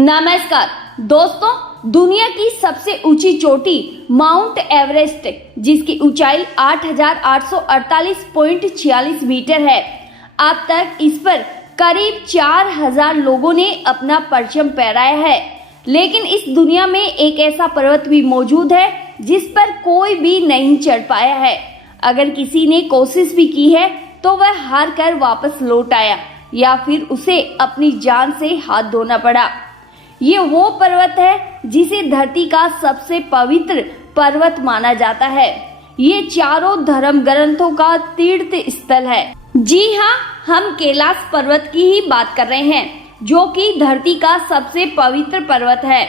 नमस्कार दोस्तों, दुनिया की सबसे ऊंची चोटी माउंट एवरेस्ट, जिसकी ऊंचाई 8,848.46 मीटर है। अब तक इस पर करीब 4,000 लोगों ने अपना परचम फहराया है। लेकिन इस दुनिया में एक ऐसा पर्वत भी मौजूद है जिस पर कोई भी नहीं चढ़ पाया है। अगर किसी ने कोशिश भी की है तो वह हार कर वापस लौट आया या फिर उसे अपनी जान से हाथ धोना पड़ा। ये वो पर्वत है जिसे धरती का सबसे पवित्र पर्वत माना जाता है। ये चारों धर्म ग्रंथों का तीर्थ स्थल है। जी हाँ, हम कैलाश पर्वत की ही बात कर रहे हैं, जो कि धरती का सबसे पवित्र पर्वत है,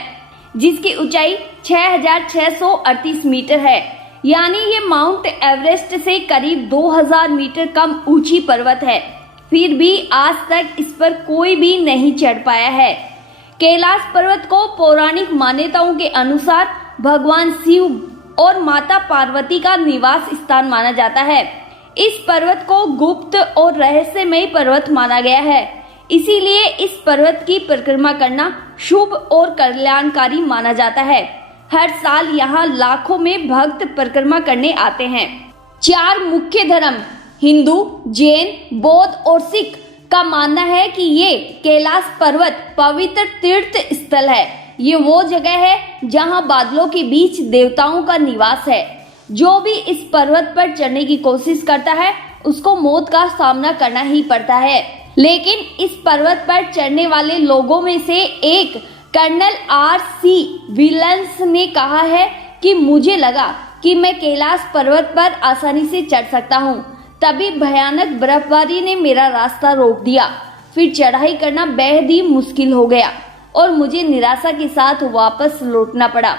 जिसकी ऊंचाई 6,638 मीटर है। यानी ये माउंट एवरेस्ट से करीब 2,000 मीटर कम ऊंची पर्वत है। फिर भी आज तक इस पर कोई भी नहीं चढ़ पाया है। कैलाश पर्वत को पौराणिक मान्यताओं के अनुसार भगवान शिव और माता पार्वती का निवास स्थान माना जाता है। इस पर्वत को गुप्त और रहस्यमय पर्वत माना गया है, इसीलिए इस पर्वत की परिक्रमा करना शुभ और कल्याणकारी माना जाता है। हर साल यहाँ लाखों में भक्त परिक्रमा करने आते हैं। 4 मुख्य धर्म हिंदू, जैन, बौद्ध और सिख का मानना है कि ये कैलाश पर्वत पवित्र तीर्थ स्थल है। ये वो जगह है जहां बादलों के बीच देवताओं का निवास है। जो भी इस पर्वत पर चढ़ने की कोशिश करता है उसको मौत का सामना करना ही पड़ता है। लेकिन इस पर्वत पर चढ़ने वाले लोगों में से एक कर्नल R.C. विलियम्स ने कहा है कि मुझे लगा कि मैं कैलाश पर्वत पर आसानी से चढ़ सकता हूँ, तभी भयानक बर्फबारी ने मेरा रास्ता रोक दिया। फिर चढ़ाई करना बेहद ही मुश्किल हो गया और मुझे निराशा के साथ वापस लौटना पड़ा।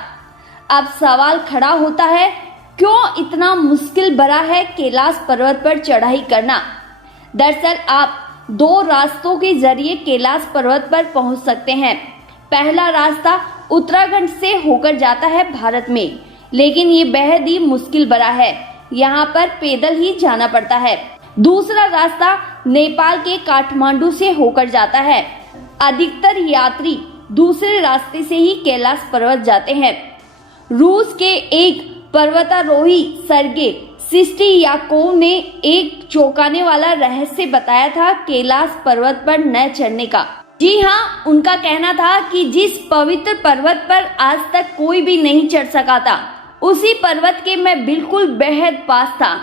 अब सवाल खड़ा होता है, क्यों इतना मुश्किल भरा है कैलाश पर्वत पर चढ़ाई करना? दरअसल आप 2 रास्तों के जरिए कैलाश पर्वत पर पहुंच सकते हैं। पहला रास्ता उत्तराखंड से होकर जाता है भारत में, लेकिन ये बेहद ही मुश्किल भरा है। यहाँ पर पैदल ही जाना पड़ता है। दूसरा रास्ता नेपाल के काठमांडू से होकर जाता है। अधिकतर यात्री दूसरे रास्ते से ही कैलाश पर्वत जाते हैं। रूस के एक पर्वतारोही सर्गे सिस्टियाकोव ने एक चौंकाने वाला रहस्य बताया था कैलाश पर्वत पर न चढ़ने का। जी हाँ, उनका कहना था कि जिस पवित्र पर्वत पर आज तक कोई भी नहीं चढ़ सका था, उसी पर्वत के मैं बिल्कुल बेहद पास था।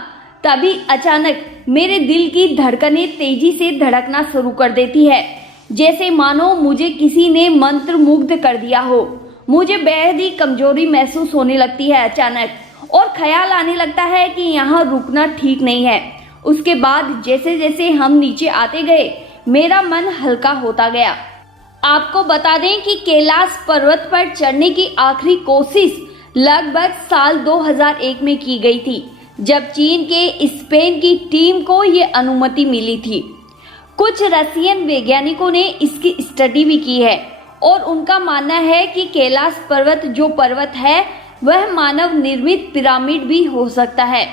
तभी अचानक मेरे दिल की धड़कनें तेजी से धड़कना शुरू कर देती है, जैसे मानो मुझे किसी ने मंत्र मुग्ध कर दिया हो। मुझे बेहद ही कमजोरी महसूस होने लगती है अचानक, और ख्याल आने लगता है कि यहाँ रुकना ठीक नहीं है। उसके बाद जैसे जैसे हम नीचे आते गए, मेरा मन हल्का होता गया। आपको बता दें कि कैलाश पर्वत पर चढ़ने की आखिरी कोशिश लगभग साल 2001 में की गई थी, जब चीन के स्पेन की टीम को ये अनुमति मिली थी। कुछ रशियन वैज्ञानिकों ने इसकी स्टडी भी की है और उनका मानना है कि कैलाश पर्वत जो पर्वत है वह मानव निर्मित पिरामिड भी हो सकता है,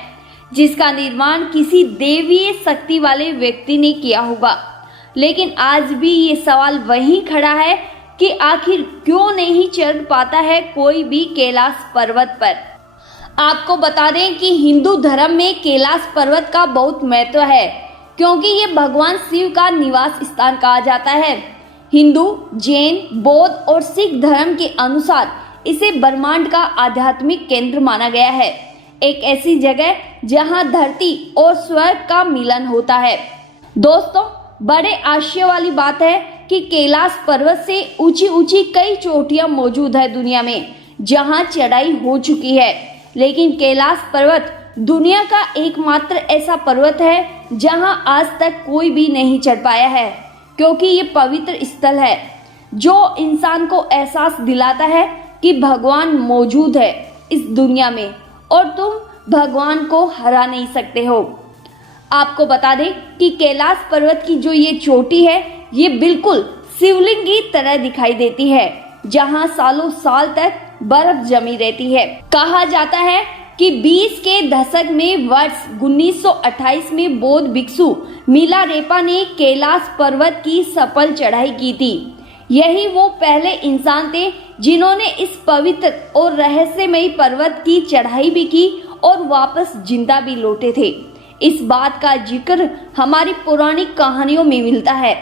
जिसका निर्माण किसी दैवीय शक्ति वाले व्यक्ति ने किया होगा। लेकिन आज भी ये सवाल वहीं खड़ा है कि आखिर क्यों नहीं चढ़ पाता है कोई भी कैलाश पर्वत पर। आपको बता दें कि हिंदू धर्म में कैलाश पर्वत का बहुत महत्व है, क्योंकि ये भगवान शिव का निवास स्थान कहा जाता है। हिंदू, जैन, बौद्ध और सिख धर्म के अनुसार इसे ब्रह्मांड का आध्यात्मिक केंद्र माना गया है। एक ऐसी जगह जहां धरती और स्वर्ग का मिलन होता है। दोस्तों, बड़े आश्चर्य वाली बात है कि कैलाश पर्वत से ऊंची ऊंची कई चोटियां मौजूद है दुनिया में, जहां चढ़ाई हो चुकी है। लेकिन कैलाश पर्वत दुनिया का एकमात्र ऐसा पर्वत है जहां आज तक कोई भी नहीं चढ़ पाया है, क्योंकि ये पवित्र स्थल है जो इंसान को एहसास दिलाता है कि भगवान मौजूद है इस दुनिया में और तुम भगवान को हरा नहीं सकते हो। आपको बता दें कि कैलाश पर्वत की जो ये चोटी है, ये बिल्कुल शिवलिंग की तरह दिखाई देती है, जहां सालों साल तक बर्फ जमी रहती है। कहा जाता है कि 20 के दशक में वर्ष 1928 में बौद्ध भिक्षु मिलारेपा ने कैलाश पर्वत की सफल चढ़ाई की थी। यही वो पहले इंसान थे जिन्होंने इस पवित्र और रहस्यमयी पर्वत की चढ़ाई भी की और वापस जिंदा भी लौटे थे। इस बात का जिक्र हमारी पौराणिक कहानियों में मिलता है,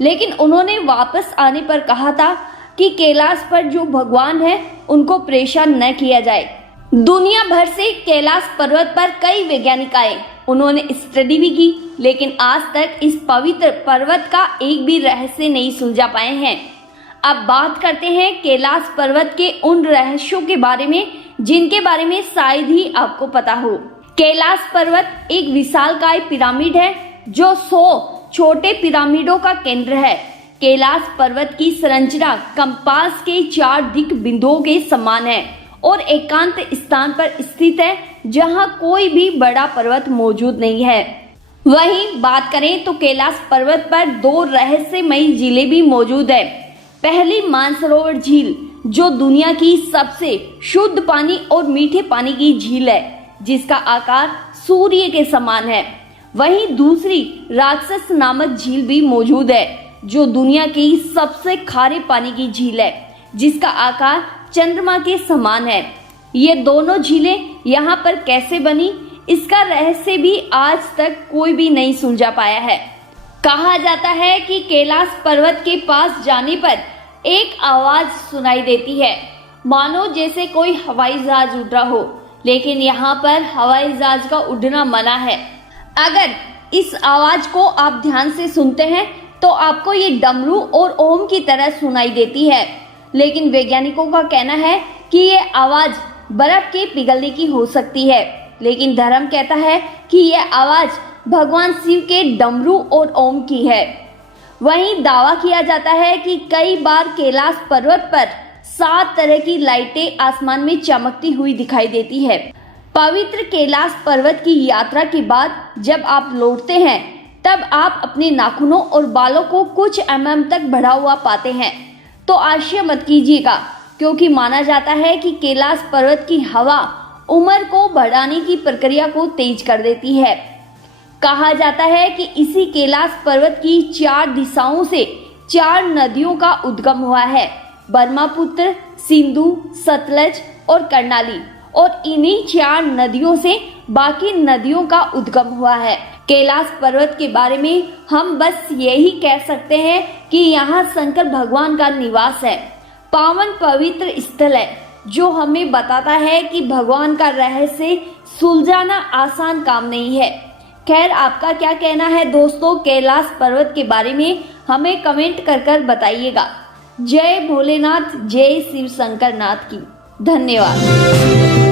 लेकिन उन्होंने वापस आने पर कहा था कि कैलाश पर जो भगवान है उनको परेशान न किया जाए। दुनिया भर से कैलाश पर्वत पर कई वैज्ञानिक आए, उन्होंने स्टडी भी की, लेकिन आज तक इस पवित्र पर्वत का एक भी रहस्य नहीं सुलझा पाए हैं। अब बात करते हैं कैलाश पर्वत के उन रहस्यों के बारे में जिनके बारे में शायद ही आपको पता हो। कैलाश पर्वत एक विशालकाय पिरामिड है जो 100 छोटे पिरामिडों का केंद्र है। कैलाश पर्वत की संरचना कंपास के 4 दिक बिंदुओं के समान है और एकांत स्थान पर स्थित है जहां कोई भी बड़ा पर्वत मौजूद नहीं है। वहीं बात करें तो कैलाश पर्वत पर 2 रहस्यमयी झीलें भी मौजूद है। पहली मानसरोवर झील जो दुनिया की सबसे शुद्ध पानी और मीठे पानी की झील है, जिसका आकार सूर्य के समान है। वहीं दूसरी राक्षस नामक झील भी मौजूद है जो दुनिया की सबसे खारे पानी की झील है, जिसका आकार चंद्रमा के समान है। ये दोनों झीलें यहाँ पर कैसे बनी, इसका रहस्य भी आज तक कोई भी नहीं सुलझा पाया है। कहा जाता है कि कैलाश पर्वत के पास जाने पर एक आवाज सुनाई देती है, मानो जैसे कोई हवाई जहाज उड़ रहा हो, लेकिन यहाँ पर हवाई जहाज का उड़ना मना है। अगर इस आवाज को आप ध्यान से सुनते हैं तो आपको ये डमरू और ओम की तरह सुनाई देती है, लेकिन वैज्ञानिकों का कहना है कि ये आवाज बर्फ के पिघलने की हो सकती है, लेकिन धर्म कहता है कि यह आवाज भगवान शिव के डमरू और ओम की है। वहीं दावा किया जाता है कि कई बार कैलाश पर्वत पर 7 तरह की लाइटें आसमान में चमकती हुई दिखाई देती है। पवित्र कैलाश पर्वत की यात्रा के बाद जब आप लौटते हैं तब आप अपने नाखूनों और बालों को कुछ mm तक बढ़ा हुआ पाते हैं, तो आश्चर्य मत कीजिएगा, क्योंकि माना जाता है कि कैलाश पर्वत की हवा उम्र को बढ़ाने की प्रक्रिया को तेज कर देती है। कहा जाता है कि इसी कैलाश पर्वत की 4 दिशाओं से 4 नदियों का उद्गम हुआ है, ब्रह्मपुत्र, सिंधु, सतलज और कर्णाली, और इन्हीं 4 नदियों से बाकी नदियों का उद्गम हुआ है। कैलाश पर्वत के बारे में हम बस यही कह सकते हैं कि यहाँ शंकर भगवान का निवास है, पावन पवित्र स्थल है जो हमें बताता है कि भगवान का रहस्य सुलझाना आसान काम नहीं है। खैर, आपका क्या कहना है दोस्तों कैलाश पर्वत के बारे में, हमें कमेंट कर बताइएगा। जय भोलेनाथ, जय शिव शंकर नाथ की। धन्यवाद।